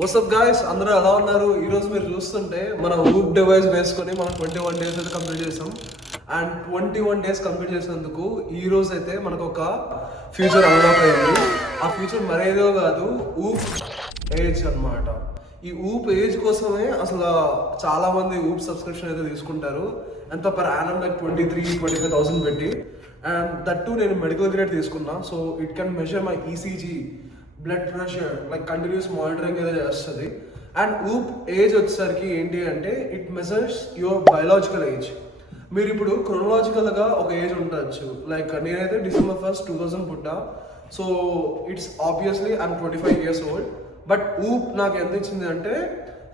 WhatsApp guys, అందరూ ఎలా ఉన్నారు? ఈరోజు మీరు చూస్తుంటే మన ఊప్ డివైస్ వేసుకొని మనం 21 డేస్ అయితే కంప్లీట్ చేసాం. అండ్ 21 డేస్ కంప్లీట్ చేసినందుకు ఈ రోజు అయితే మనకు ఒక ఫ్యూచర్ అన్లాక్ అయింది. ఆ ఫ్యూచర్ మరేదో కాదు, ఊప్ ఏజ్ అన్నమాట. ఈ ఊప్ ఏజ్ కోసమే అసలు చాలా మంది ఊప్ సబ్స్క్రిప్షన్ అయితే తీసుకుంటారు. ఎంత పర్ యానం లైక్ 23,000-25,000 పెట్టి. అండ్ దట్ టు నేను మెడికల్ గ్రేడ్ తీసుకున్నా. So it can measure my ECG, blood pressure, like continuous monitoring అయితే చేస్తుంది. అండ్ ఊప్ ఏజ్ వచ్చేసరికి ఏంటి అంటే it measures your biological age. మీరు ఇప్పుడు క్రొనలాజికల్గా ఒక ఏజ్ ఉండొచ్చు. లైక్ నేనైతే December 1st, 2000 పుట్టా. So it's obviously I'm 25 years old. But ఊప్ నాకు ఎంత ఇచ్చింది అంటే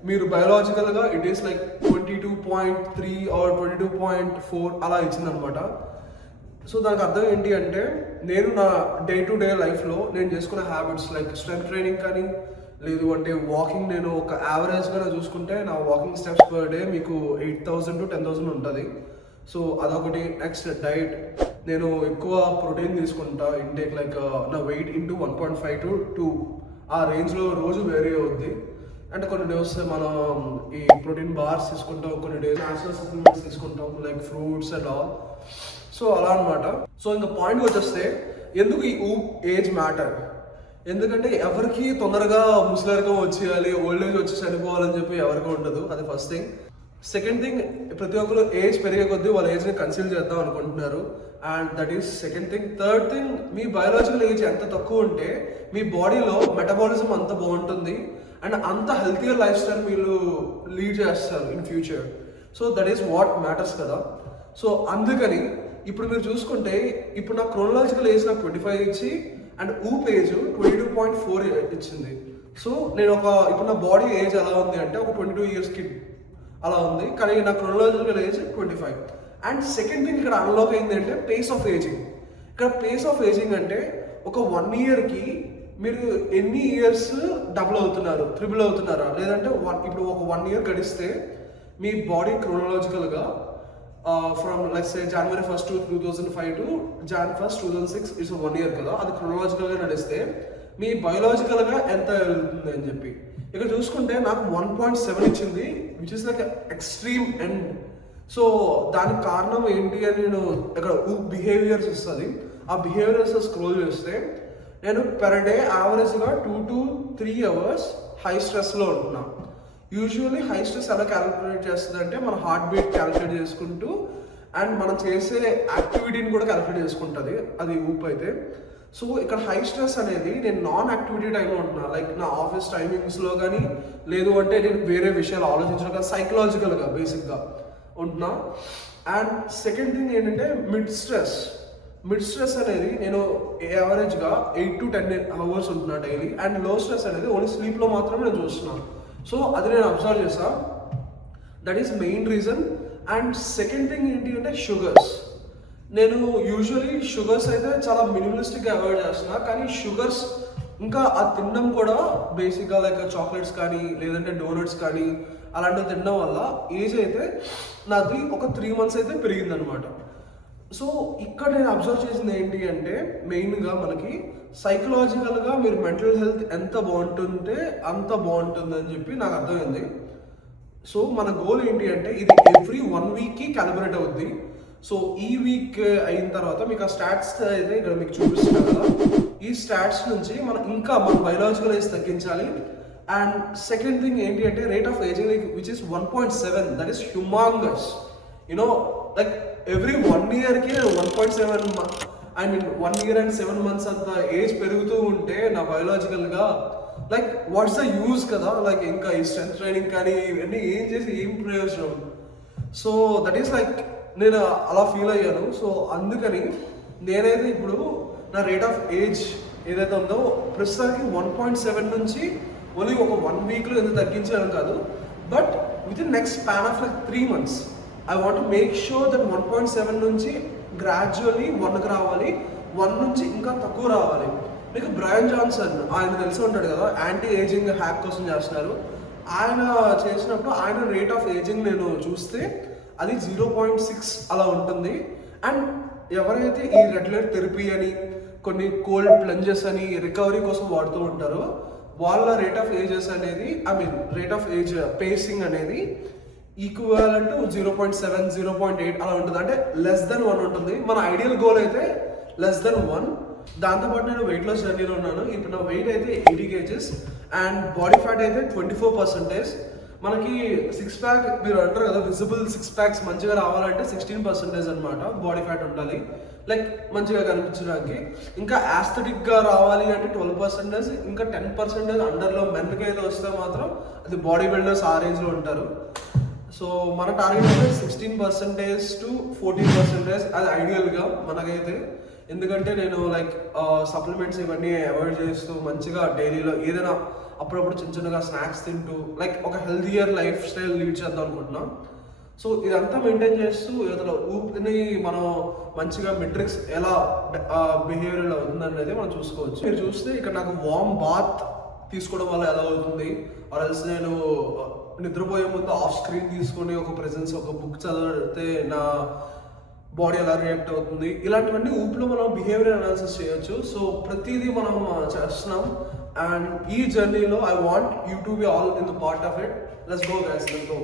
మీరు బయలాజికల్గా ఇట్ ఈస్ లైక్ 22.3 ఆర్ 22.4 అలా ఇచ్చింది అనమాట. సో దానికి అర్థం ఏంటి అంటే నేను నా డే టు డే లైఫ్లో నేను చేసుకునే హ్యాబిట్స్ లైక్ స్ట్రెంత్ ట్రైనింగ్ కానీ లేదు అంటే వాకింగ్, నేను ఒక యావరేజ్గా చూసుకుంటే నా వాకింగ్ స్టెప్స్ పర్ డే మీకు 8,000 to 10,000 ఉంటుంది. సో అదొకటి. నెక్స్ట్ డైట్, నేను ఎక్కువ ప్రోటీన్ తీసుకుంటా ఇంటేక్, లైక్ నా వెయిట్ ఇంటూ 1.5 to 2 ఆ రేంజ్లో రోజు వేరీ అవుద్ది. అంటే కొన్ని డేస్ మనం ఈ ప్రోటీన్ బార్స్ తీసుకుంటాం, కొన్ని డేస్ న్యాచురల్ సప్లిమెంట్స్ తీసుకుంటాం like fruits and all. So అలా అనమాట. సో ఇంకా పాయింట్ వచ్చేస్తే ఎందుకు ఈ ఊప్ ఏజ్ మ్యాటర్, ఎందుకంటే ఎవరికి తొందరగా ముసలిరకం వచ్చేయాలి, ఓల్డ్ ఏజ్ వచ్చి చనిపోవాలని చెప్పి ఎవరికి ఉండదు. అది ఫస్ట్ థింగ్. సెకండ్ థింగ్, ప్రతి ఒక్కరు ఏజ్ పెరిగే కొద్దీ వాళ్ళ ఏజ్ని కన్సిడర్ చేద్దాం అనుకుంటున్నారు. And that is second thing. Third thing, me biological age ఎంత తక్కువ ఉంటే మీ బాడీలో మెటబాలిజం అంత బాగుంటుంది అండ్ అంత హెల్తీయర్ లైఫ్ స్టైల్ మీరు లీడ్ చేస్తారు in future. So that is what matters కదా. సో అందుకని ఇప్పుడు మీరు చూసుకుంటే ఇప్పుడు నా క్రోనలాజికల్ ఏజ్ నాకు 25 ఇచ్చి అండ్ ఊప్ ఏజ్ 22.4 ఇచ్చింది. సో నేను ఇప్పుడు నా బాడీ ఏజ్ ఎలా ఉంది అంటే ఒక 22 years కిడ్ అలా ఉంది, కానీ నా chronological age 25. And second thing ఇక్కడ అన్లాక్ అయింది అంటే పేస్ ఆఫ్ ఏజింగ్. ఇక్కడ పేస్ ఆఫ్ ఏజింగ్ అంటే ఒక 1 yearకి మీరు ఎన్ని ఇయర్స్ డబుల్ అవుతున్నారు, ట్రిపుల్ అవుతున్నారా, లేదంటే ఇప్పుడు ఒక 1 year గడిస్తే మీ బాడీ క్రోనలాజికల్గా from like say January 1st, 2005 to Jan 1st, 2006 ఇట్స్ 1 year కదా. అది క్రోనలాజికల్గా నడిస్తే మీ బయోలాజికల్గా ఎంత వెళ్తుంది అని చెప్పి ఇక్కడ చూసుకుంటే నాకు 1.7 ఇచ్చింది, which is like extreme end. So దానికి కారణం ఏంటి అని నేను ఇక్కడ బిహేవియర్స్ వస్తుంది. ఆ బిహేవియర్స్ స్క్రోల్ చేస్తే నేను పెర్ డే యావరేజ్గా 2 to 3 hours హై స్ట్రెస్లో ఉంటున్నా. యూజువల్లీ హై స్ట్రెస్ ఎలా క్యాలిక్యులేట్ చేస్తుంది అంటే మన హార్ట్ బీట్ క్యాలిక్యులేట్ చేసుకుంటూ అండ్ మనం చేసే యాక్టివిటీని కూడా క్యాలిక్యులేట్ చేసుకుంటుంది అది ఊప్ అయితే. సో ఇక్కడ హై స్ట్రెస్ అనేది నేను నాన్ యాక్టివిటీ టైంలో ఉంటున్నా, లైక్ నా ఆఫీస్ టైమింగ్స్లో కానీ లేదు అంటే నేను వేరే విషయాలు ఆలోచించడం కానీ సైకలాజికల్గా బేసిక్గా ఉంటున్నా. అండ్ సెకండ్ థింగ్ ఏంటంటే మిడ్ స్ట్రెస్ అనేది నేను యావరేజ్గా 8 to 10 hours ఉంటున్నా డైలీ. అండ్ లో స్ట్రెస్ అనేది ఓన్లీ స్లీప్లో మాత్రమే నేను చూస్తున్నాను. సో అది నేను అబ్జర్వ్ చేసా, that is main reason. And second thing ఏంటి అంటే షుగర్స్. నేను యూజువలీ షుగర్స్ అయితే చాలా మినిమలిస్టిక్గా అవాయిడ్ చేస్తున్నా, కానీ షుగర్స్ ఇంకా అది తినడం కూడా బేసిక్గా లైక్ చాక్లెట్స్ కానీ లేదంటే డోనట్స్ కానీ అలాంటివి తినడం వల్ల ఏజ్ అయితే నాది ఒక 3 months అయితే పెరిగిందనమాట. సో ఇక్కడ నేను అబ్జర్వ్ చేసింది ఏంటి అంటే మెయిన్గా మనకి సైకలాజికల్గా మీరు మెంటల్ హెల్త్ ఎంత బాగుంటుంటే అంత బాగుంటుంది అని చెప్పి నాకు అర్థమైంది. సో మన గోల్ ఏంటి అంటే ఇది ఎవ్రీ 1 weekకి క్యాలిబ్రేట్ అవుద్ది. సో ఈ వీక్ అయిన తర్వాత మీకు ఆ స్టాట్స్ అయితే ఇక్కడ మీకు చూపిస్తున్నారు కదా, ఈ స్టాట్స్ నుంచి మనం ఇంకా మన బయలాజికల్ ఏజ్ తగ్గించాలి. అండ్ సెకండ్ థింగ్ ఏంటి అంటే rate of ageing which is 1.7, that is humongous. You know like every 1 yearకి 1.7 1 year and 7 months అంత ఏజ్ పెరుగుతూ ఉంటే నా బయోలాజికల్గా లైక్ వాట్స్ ద యూజ్ కదా. లైక్ ఇంకా ఈ స్ట్రెంత్ ట్రైనింగ్ కానీ ఇవన్నీ ఏం చేసి ఏం ప్రయోజనం. సో దట్ ఈస్ లైక్ నేను అలా ఫీల్ అయ్యాను. సో అందుకని నేనైతే ఇప్పుడు నా రేట్ ఆఫ్ ఏజ్ ఏదైతే ఉందో ప్రస్తుతానికి 1.7 నుంచి ఓన్లీ ఒక 1 weekలో ఎందుకు తగ్గించాను కాదు, but with in next span of like 3 months I want make sure that 1.7 నుంచి గ్రాడ్యువల్లీ 1కి రావాలి, 1 నుంచి ఇంకా తక్కువ రావాలి. మీకు బ్రయన్ జాన్సన్ ఆయన తెలిసి ఉంటాడు కదా, యాంటీ ఏజింగ్ హ్యాక్ కోసం చేస్తున్నారు. ఆయన చేసినప్పుడు ఆయన రేట్ ఆఫ్ ఏజింగ్ నేను చూస్తే అది 0.6 అలా ఉంటుంది. అండ్ ఎవరైతే ఈ రెగ్యులర్ థెరపీ అని కొన్ని కోల్డ్ ప్లంజెస్ అని రికవరీ కోసం వాడుతూ ఉంటారో వాళ్ళ రేట్ ఆఫ్ ఏజెస్ అనేది రేట్ ఆఫ్ ఏజ్ పేసింగ్ అనేది ఈక్వల్ టు 0.7 0.8 అలా ఉంటుంది, అంటే <1 ఉంటుంది. మన ఐడియల్ గోల్ అయితే <1. దాంతోపాటు నేను వెయిట్ లాస్ జర్నీలో ఉన్నాను. ఇప్పుడు నా వెయిట్ అయితే 80 kgs అండ్ బాడీ ఫ్యాట్ అయితే 24%. మనకి 6 ప్యాక్ మీరు అంటారు కదా, విజిబుల్ 6 ప్యాక్స్ మంచిగా రావాలంటే 16% అనమాట బాడీ ఫ్యాట్ ఉండాలి, లైక్ మంచిగా కనిపించడానికి. ఇంకా ఆస్థెటిక్ గా రావాలి అంటే 12%, ఇంకా 10% అండర్లో మెన్కి అయితే వస్తే మాత్రం అది బాడీ బిల్డర్స్ ఆ రేంజ్ లో ఉంటారు. సో మన టార్గెట్ అయితే 16% to 14%, అది ఐడియల్ గా మనకైతే. ఎందుకంటే నేను లైక్ సప్లిమెంట్స్ ఇవన్నీ అవాయిడ్ చేస్తూ మంచిగా డైలీలో ఏదైనా అప్పుడప్పుడు చిన్న చిన్నగా స్నాక్స్ తింటూ లైక్ ఒక హెల్దియర్ లైఫ్ స్టైల్ లీడ్ చేద్దాం అనుకుంటున్నాం. సో ఇదంతా మెయింటైన్ చేస్తూ ఇతర ఊపిని మనం మంచిగా మెట్రిక్స్ ఎలా బిహేవియర్ అవుతుందనేది మనం చూసుకోవచ్చు. మీరు చూస్తే ఇక్కడ నాకు వార్మ్ బాత్ తీసుకోవడం వల్ల ఎలా అవుతుంది, ఆర్ ఎల్స్ నేను నిద్రపోయే ముందు ఆఫ్ స్క్రీన్ తీసుకొని ఒక ప్రెజెన్స్ ఒక బుక్ చదివితే నా బాడీ ఎలా రియాక్ట్ అవుతుంది, ఇలాంటివన్నీ ఊపిలో మనం బిహేవియర్ అనాలిసిస్ చేయొచ్చు. సో ప్రతిదీ మనం చేస్తున్నాం అండ్ ఈ జర్నీలో I want you to be all in the part of it. Let's go guys, let's go.